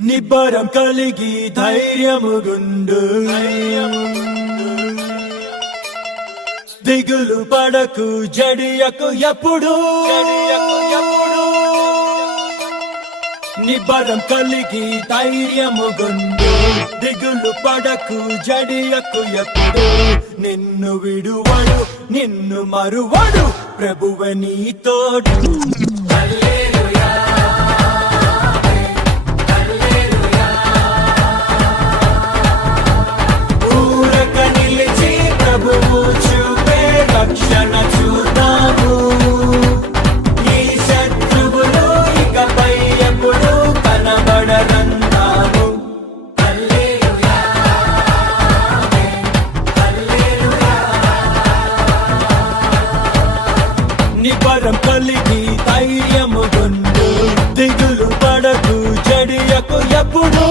నిబ్బరం కలిగి ధైర్యముగుండు దిగులు పడకు జడియకు ఎప్పుడు నిబ్బరం కలిగి ధైర్యముగుండు దిగులు పడకు జడియకు ఎప్పుడు నిన్ను విడువడు నిన్ను మరువడు ప్రభువే నీ తోడు రక్షణ చూద్దాము ఈ శత్రువులు ఇకపై ఎప్పుడు కనబడరందాము హల్లెలూయా హల్లెలూయా నిబ్బరం కలిగి ధైర్యముగుండు దిగులు పడకు జడియకు ఎప్పుడు